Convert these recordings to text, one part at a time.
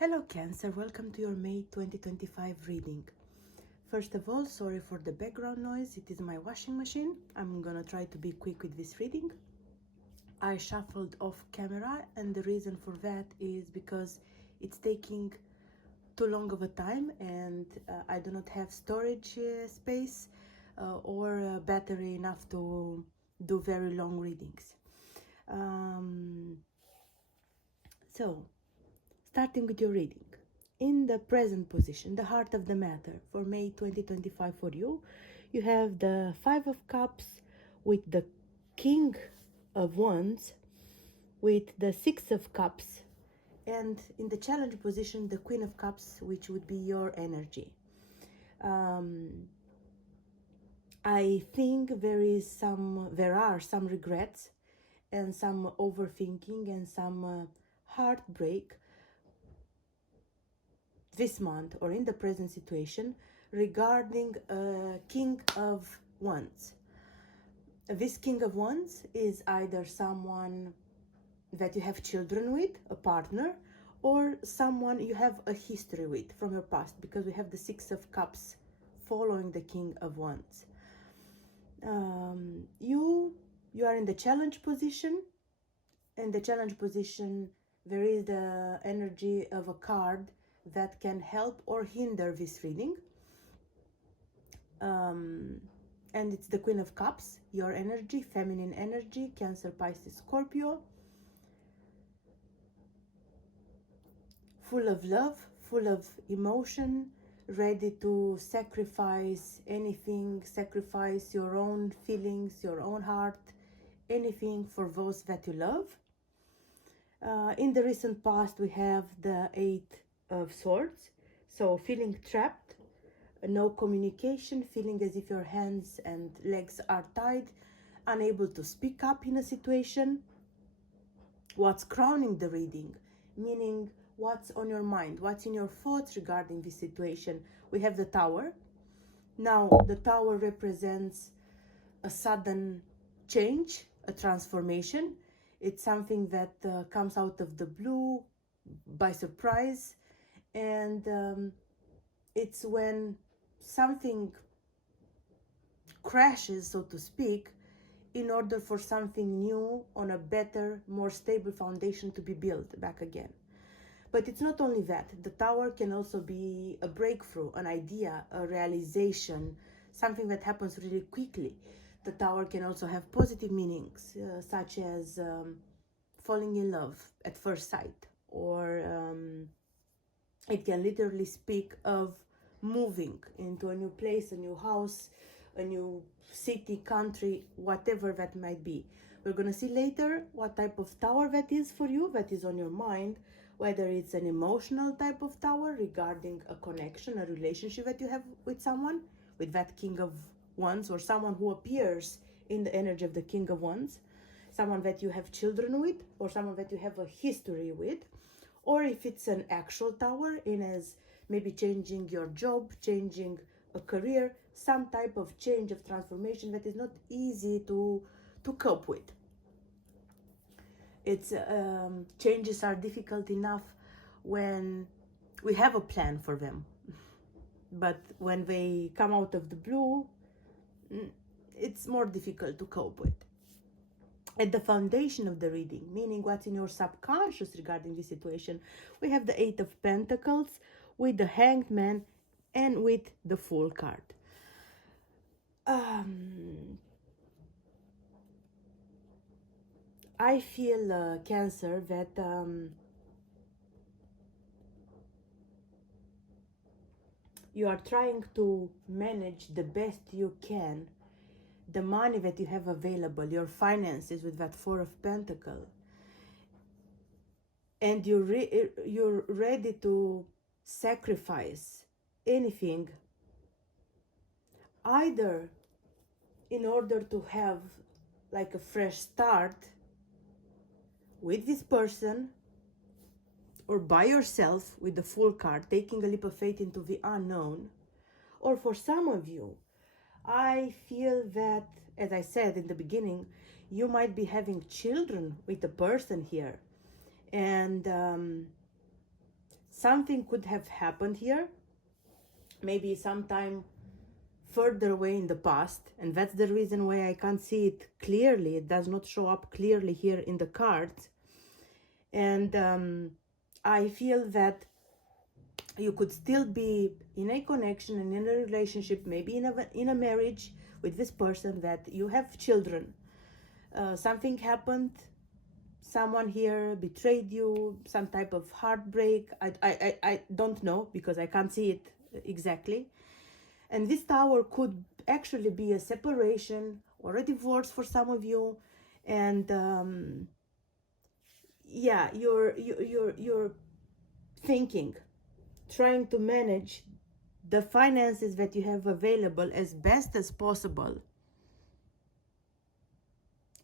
Hello Cancer, welcome to your May 2025 reading. First of all, sorry for the background noise, it is my washing machine. I'm gonna try to be quick with this reading. I shuffled off camera and the reason for that is because it's taking too long of a time and I do not have storage space or battery enough to do very long readings. So, starting with your reading. In the present position, the heart of the matter for May 2025 for you, you have the Five of Cups with the King of Wands, with the Six of Cups, and in the challenge position, the Queen of Cups, which would be your energy. I think there are some regrets and some overthinking and some heartbreak this month or in the present situation regarding King of Wands. This King of Wands is either someone that you have children with, a partner, or someone you have a history with from your past, because we have the Six of Cups following the King of Wands. You are in the challenge position. In the challenge position, there is the energy of a card that can help or hinder this reading. And it's the Queen of Cups, your energy, feminine energy, Cancer, Pisces, Scorpio. Full of love, full of emotion, ready to sacrifice anything, sacrifice your own feelings, your own heart, anything for those that you love. In the recent past, we have the Eight of Swords, so feeling trapped, no communication, feeling as if your hands and legs are tied, unable to speak up in a situation. What's crowning the reading, meaning what's on your mind, what's in your thoughts regarding this situation. We have the Tower. Now, the Tower represents a sudden change, a transformation. It's something that comes out of the blue, by surprise, and it's when something crashes, so to speak, in order for something new on a better, more stable foundation to be built back again. But it's not only that. The Tower can also be a breakthrough, an idea, a realization, something that happens really quickly. The Tower can also have positive meanings, such as falling in love at first sight, or it can literally speak of moving into a new place, a new house, a new city, country, whatever that might be. We're going to see later what type of tower that is for you, that is on your mind, whether it's an emotional type of tower regarding a connection, a relationship that you have with someone, with that King of Wands, or someone who appears in the energy of the King of Wands, someone that you have children with, or someone that you have a history with, or if it's an actual tower, in as maybe changing your job, changing a career, some type of change, of transformation that is not easy to cope with. It's changes are difficult enough when we have a plan for them, but when they come out of the blue, it's more difficult to cope with. At the foundation of the reading, meaning what's in your subconscious regarding this situation, we have the Eight of Pentacles with the Hanged Man and with the Fool card. I feel, Cancer, that you are trying to manage the best you can the money that you have available, your finances, with that Four of Pentacles, and you're ready to sacrifice anything, either in order to have like a fresh start with this person, or by yourself with the Fool card, taking a leap of faith into the unknown. Or for some of you, I feel that, as I said in the beginning, you might be having children with the person here, and something could have happened here, maybe sometime further away in the past, and that's the reason why I can't see it clearly. It does not show up clearly here in the cards. And I feel that you could still be in a connection and in a relationship, maybe in a marriage with this person, that you have children. Something happened, someone here betrayed you, some type of heartbreak. I don't know, because I can't see it exactly. And this tower could actually be a separation or a divorce for some of you. And yeah, you're thinking, trying to manage the finances that you have available as best as possible,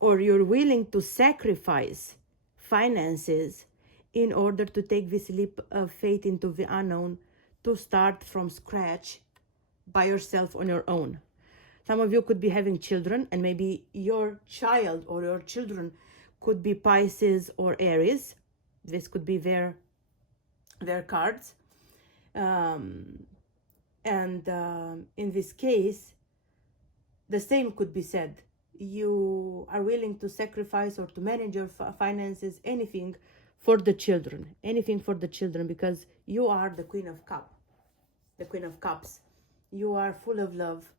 or you're willing to sacrifice finances in order to take this leap of faith into the unknown, to start from scratch by yourself on your own. Some of you could be having children, and maybe your child or your children could be Pisces or Aries. This could be their cards. In this case, the same could be said. You are willing to sacrifice or to manage your finances, anything for the children, because you are the Queen of Cups. You are full of love,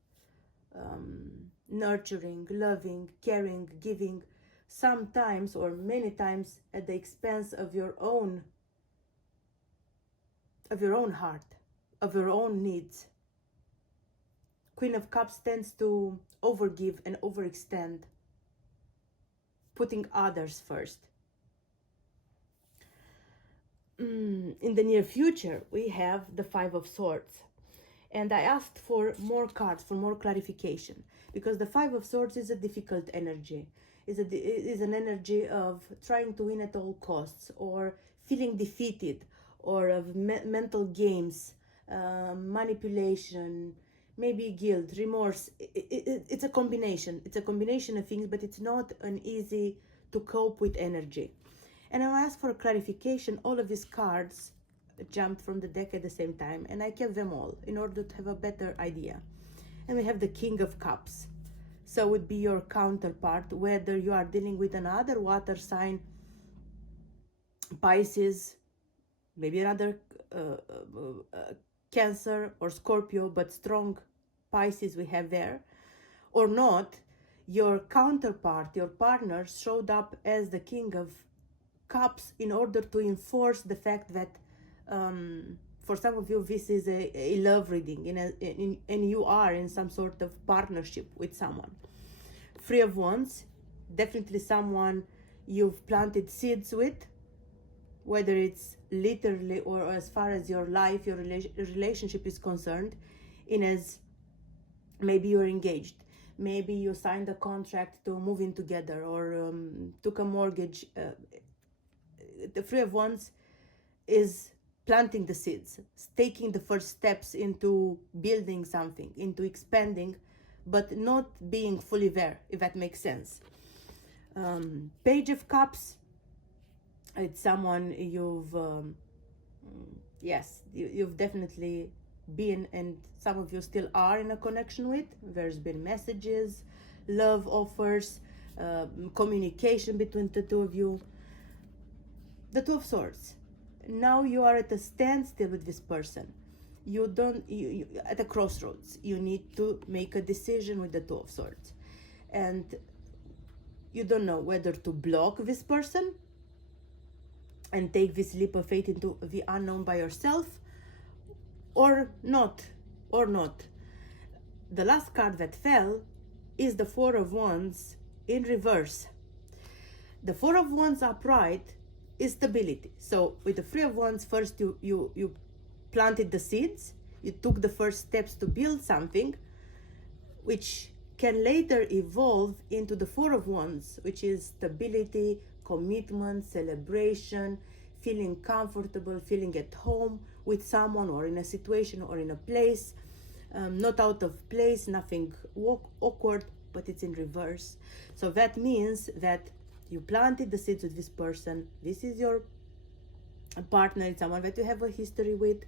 nurturing, loving, caring, giving, sometimes or many times at the expense of your own heart, of your own needs. Queen of Cups tends to overgive and overextend, putting others first. In the near future, we have the Five of Swords. And I asked for more cards, for more clarification, because the Five of Swords is a difficult energy. Is an energy of trying to win at all costs, or feeling defeated, or of mental games, manipulation, maybe guilt, remorse. It's a combination. It's a combination of things, but it's not an easy to cope with energy. And I asked for clarification. All of these cards jumped from the deck at the same time, and I kept them all in order to have a better idea. And we have the King of Cups. So it would be your counterpart, whether you are dealing with another water sign, Pisces, maybe another Cancer or Scorpio, but strong Pisces we have there, or not. Your counterpart, your partner, showed up as the King of Cups in order to enforce the fact that for some of you this is a love reading, and you are in some sort of partnership with someone. Three of Wands, definitely someone you've planted seeds with, whether it's literally or as far as your life, your relationship is concerned, in as maybe you're engaged, maybe you signed a contract to move in together, or took a mortgage. The Three of Wands is planting the seeds, taking the first steps into building something, into expanding, but not being fully there, if that makes sense. Page of Cups, it's someone you've you've definitely been, and some of you still are in a connection with. There's been messages, love offers, communication between the two of you. The Two of Swords. Now you are at a standstill with this person. You at a crossroads. You need to make a decision with the Two of Swords, and you don't know whether to block this person and take this leap of faith into the unknown by yourself, or not. The last card that fell is the Four of Wands in reverse. The Four of Wands upright is stability. So with the Three of Wands, first you planted the seeds, you took the first steps to build something, which can later evolve into the Four of Wands, which is stability, commitment, celebration, feeling comfortable, feeling at home with someone, or in a situation, or in a place, not out of place, nothing awkward, but it's in reverse. So that means that you planted the seeds with this person. This is your a partner, it's someone that you have a history with.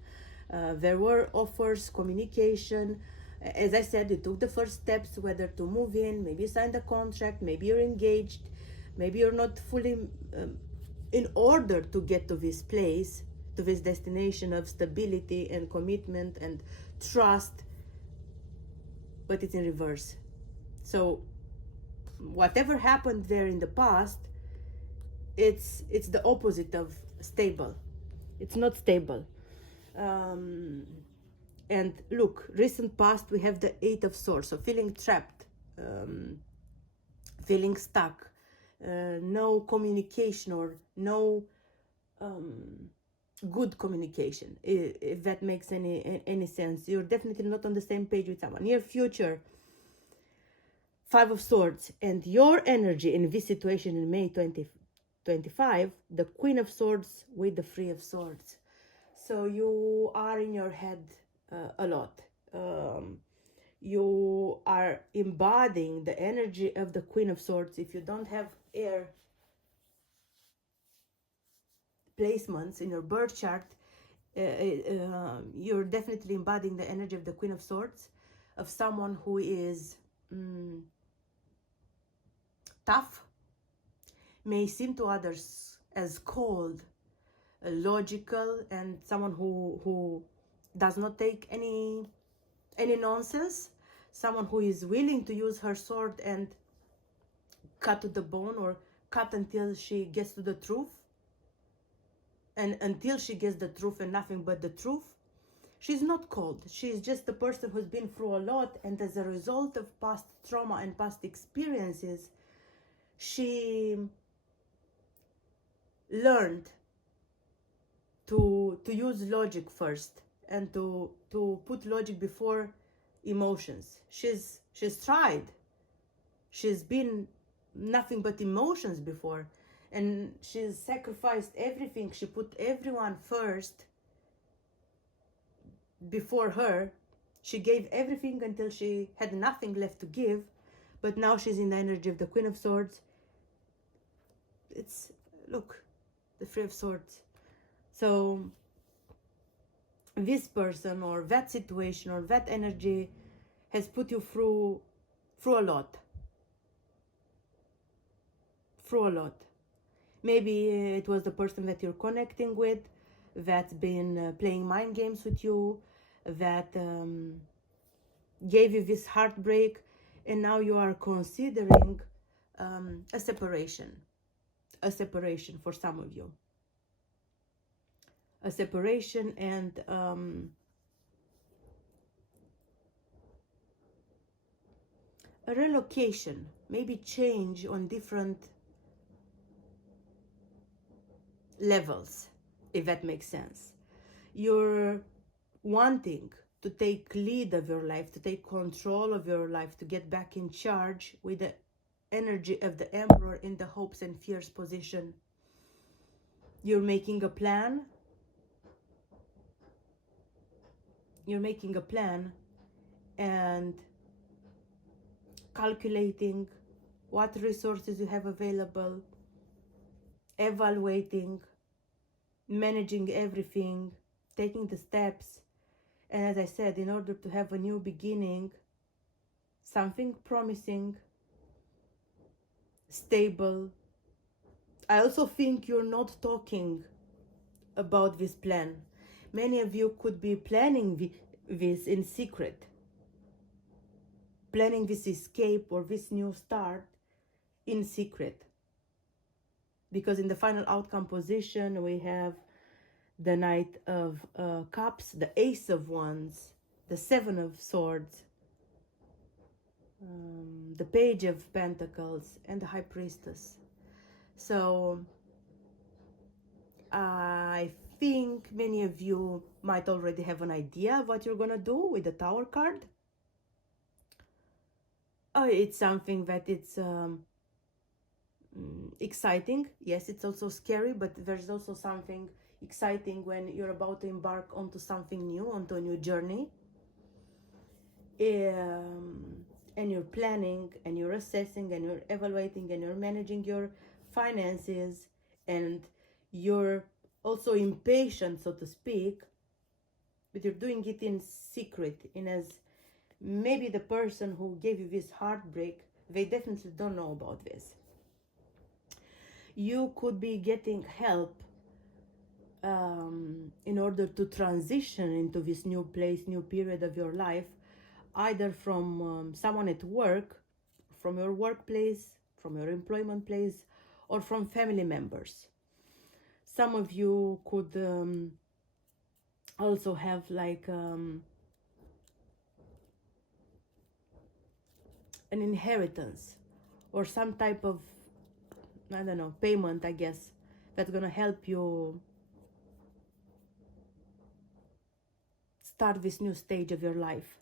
There were offers, communication. As I said, you took the first steps, whether to move in, maybe you signed a contract, maybe you're engaged, maybe you're not fully in order to get to this place, to this destination of stability and commitment and trust, but it's in reverse. So whatever happened there in the past, it's the opposite of stable. It's not stable. And look, recent past, we have the Eight of Swords, so feeling trapped, feeling stuck, no communication or no good communication, if that makes any sense. You're definitely not on the same page with someone. Near future, Five of Swords, and your energy in this situation in May 2025, the Queen of Swords with the Three of Swords. So you are in your head a lot. You are embodying the energy of the Queen of Swords. If you don't have air placements in your birth chart, you're definitely embodying the energy of the Queen of Swords, of someone who is tough, may seem to others as cold, logical, and someone who does not take any nonsense, someone who is willing to use her sword and cut to the bone, or cut until she gets to the truth, and until she gets the truth and nothing but the truth. She's not cold, she's just a person who's been through a lot, and as a result of past trauma and past experiences, she learned to use logic first, and to put logic before emotions. She's tried. She's been nothing but emotions before, and she's sacrificed everything. She put everyone first before her. She gave everything until she had nothing left to give, but now she's in the energy of the Queen of Swords. It's, look, the Three of Swords. So this person or that situation or that energy has put you through a lot. Maybe it was the person that you're connecting with that's been playing mind games with you, that gave you this heartbreak, and now you are considering a separation for some of you. A separation and a relocation, maybe change on different levels, if that makes sense. You're wanting to take lead of your life, to take control of your life, to get back in charge with the energy of the Emperor in the hopes and fears position. You're making a plan. And calculating what resources you have available, evaluating, managing everything, taking the steps. And as I said, in order to have a new beginning, something promising, stable. I also think you're not talking about this plan. Many of you could be planning this in secret, planning this escape or this new start in secret. Because in the final outcome position, we have the Knight of Cups, the Ace of Wands, the Seven of Swords, the Page of Pentacles, and the High Priestess. So I think many of you might already have an idea of what you're gonna do with the Tower card. It's something that it's exciting. Yes, it's also scary, but there's also something exciting when you're about to embark onto something new, onto a new journey. And you're planning, and you're assessing, and you're evaluating, and you're managing your finances, and you're also impatient, so to speak, but you're doing it in secret, in as maybe the person who gave you this heartbreak, they definitely don't know about this. You could be getting help in order to transition into this new place, new period of your life, either from someone at work, from your workplace, from your employment place, or from family members. Some of you could also have like an inheritance or some type of, I don't know, payment, I guess, that's gonna help you start this new stage of your life.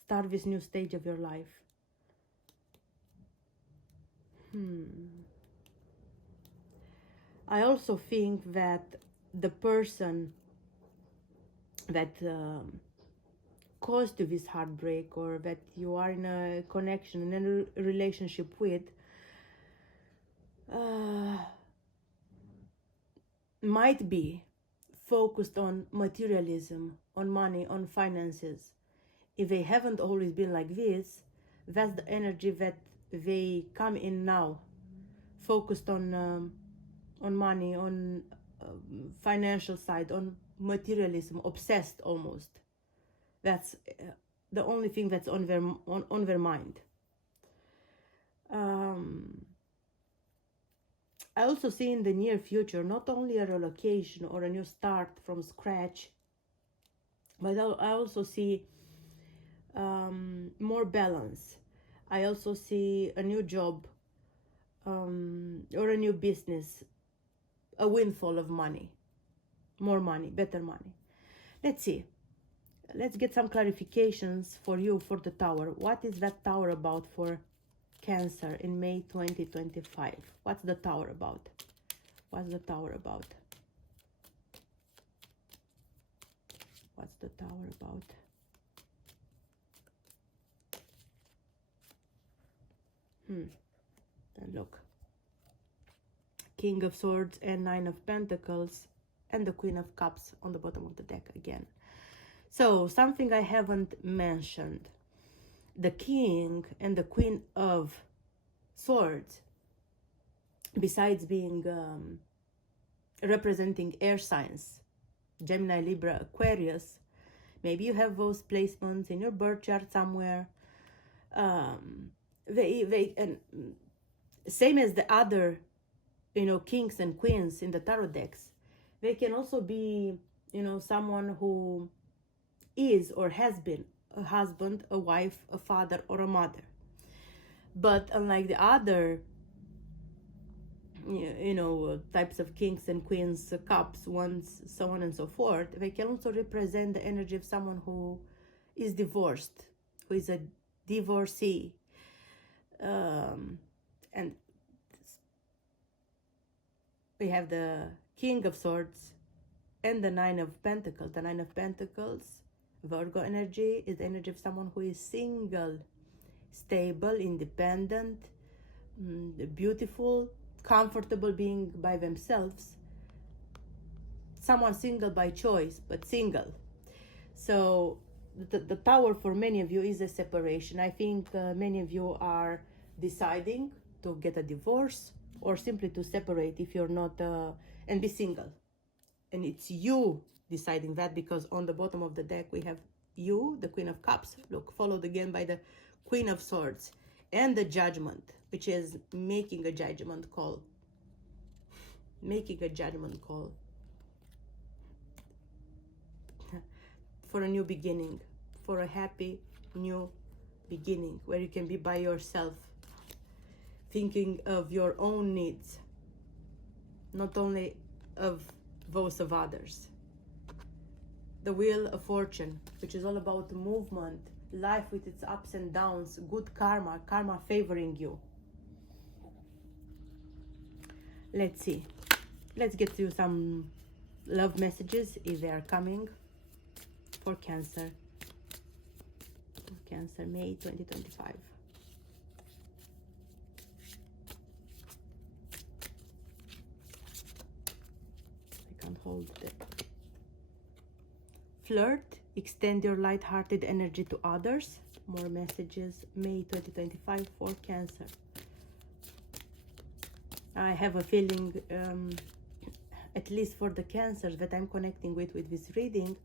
Start this new stage of your life. I also think that the person that caused you this heartbreak, or that you are in a connection, in a relationship with, might be focused on materialism, on money, on finances. If they haven't always been like this, that's the energy that they come in now, focused on money, on financial side, on materialism, obsessed almost. That's the only thing that's on their mind. I also see in the near future not only a relocation or a new start from scratch, but I also see more balance. I also see a new job or a new business, a windfall of money, more money, better money. Let's see. Let's get some clarifications for you for the Tower. What is that Tower about for Cancer in May 2025? What's the Tower about? What's the Tower about? What's the Tower about? Then look. King of Swords and Nine of Pentacles and the Queen of Cups on the bottom of the deck again. So, something I haven't mentioned. The King and the Queen of Swords, besides being representing air signs, Gemini, Libra, Aquarius, maybe you have those placements in your birth chart somewhere. They and same as the other, kings and queens in the tarot decks, they can also be, someone who is or has been a husband, a wife, a father, or a mother. But unlike the other, types of kings and queens, cups, wands, so on and so forth, they can also represent the energy of someone who is divorced, who is a divorcee. And we have the King of Swords and the Nine of Pentacles. The Nine of Pentacles, Virgo energy, is the energy of someone who is single, stable, independent, beautiful, comfortable being by themselves. Someone single by choice, but single. So the Tower for many of you is a separation. I think many of you are deciding to get a divorce or simply to separate if you're not and be single. And it's you deciding that, because on the bottom of the deck we have you, the Queen of Cups, look, followed again by the Queen of Swords and the Judgment, which is making a judgment call. Making a judgment call for a new beginning, for a happy new beginning where you can be by yourself, thinking of your own needs, not only of those of others. The Wheel of Fortune, which is all about movement, life with its ups and downs, good karma, karma favoring you. Let's see. Let's get to some love messages if they are coming for Cancer. For Cancer, May 2025. can't hold that. Flirt, extend your light-hearted energy to others. More messages, May 2025 for Cancer. I have a feeling, at least for the Cancers that I'm connecting with this reading,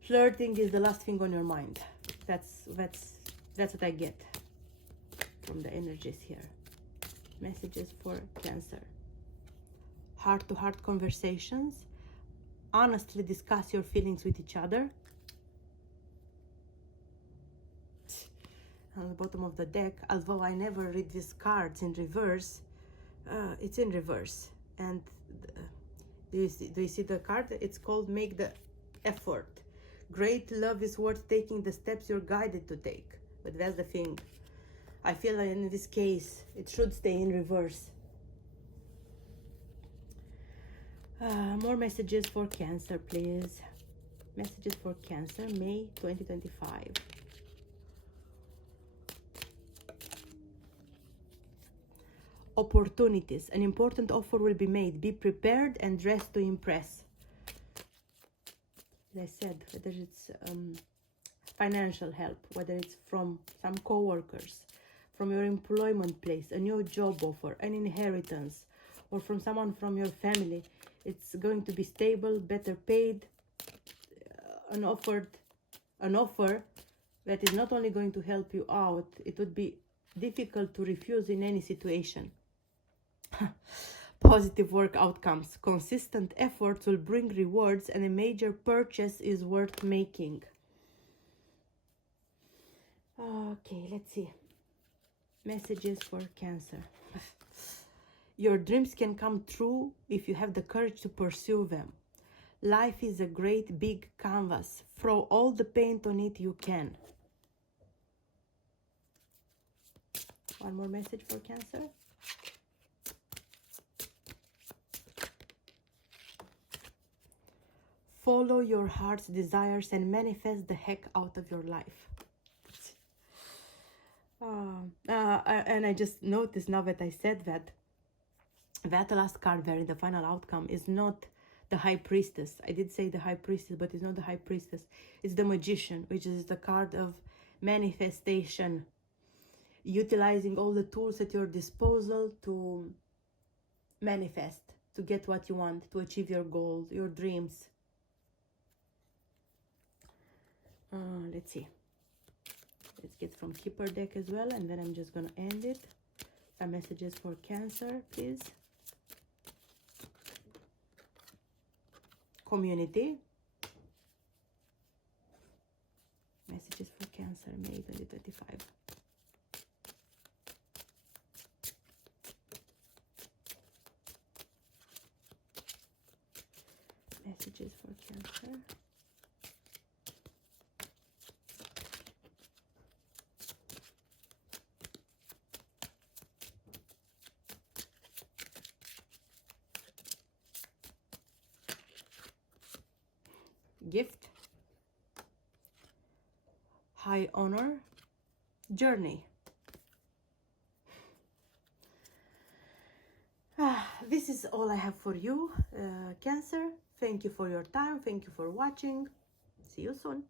flirting is the last thing on your mind. That's what I get from the energies here. Messages for Cancer. Heart-to-heart conversations. Honestly discuss your feelings with each other. On the bottom of the deck, although I never read these cards in reverse, it's in reverse. And do you see the card? It's called Make the Effort. Great love is worth taking the steps you're guided to take. But that's the thing. I feel like in this case, it should stay in reverse. More messages for Cancer, please. Messages for Cancer, May 2025. Opportunities. An important offer will be made. Be prepared and dressed to impress. As I said, whether it's financial help, whether it's from some co-workers, from your employment place, a new job offer, an inheritance, or from someone from your family. It's going to be stable, better paid, an offer that is not only going to help you out, it would be difficult to refuse in any situation. Positive work outcomes. Consistent efforts will bring rewards, and a major purchase is worth making. Okay, let's see. Messages for Cancer. Your dreams can come true if you have the courage to pursue them. Life is a great big canvas. Throw all the paint on it you can. One more message for Cancer. Follow your heart's desires and manifest the heck out of your life. And I just noticed now that I said that last card there in the final outcome is not the High Priestess. I did say the High Priestess, but it's not the High Priestess. It's the Magician, which is the card of manifestation. Utilizing all the tools at your disposal to manifest, to get what you want, to achieve your goals, your dreams. Let's see. Let's get from Keeper deck as well, and then I'm just gonna end it. Some messages for Cancer, please. Community. Messages for Cancer, May 2025. Messages for Cancer. Gift. High honor. Journey. This is all I have for you, Cancer. Thank you for your time. Thank you for watching. See you soon.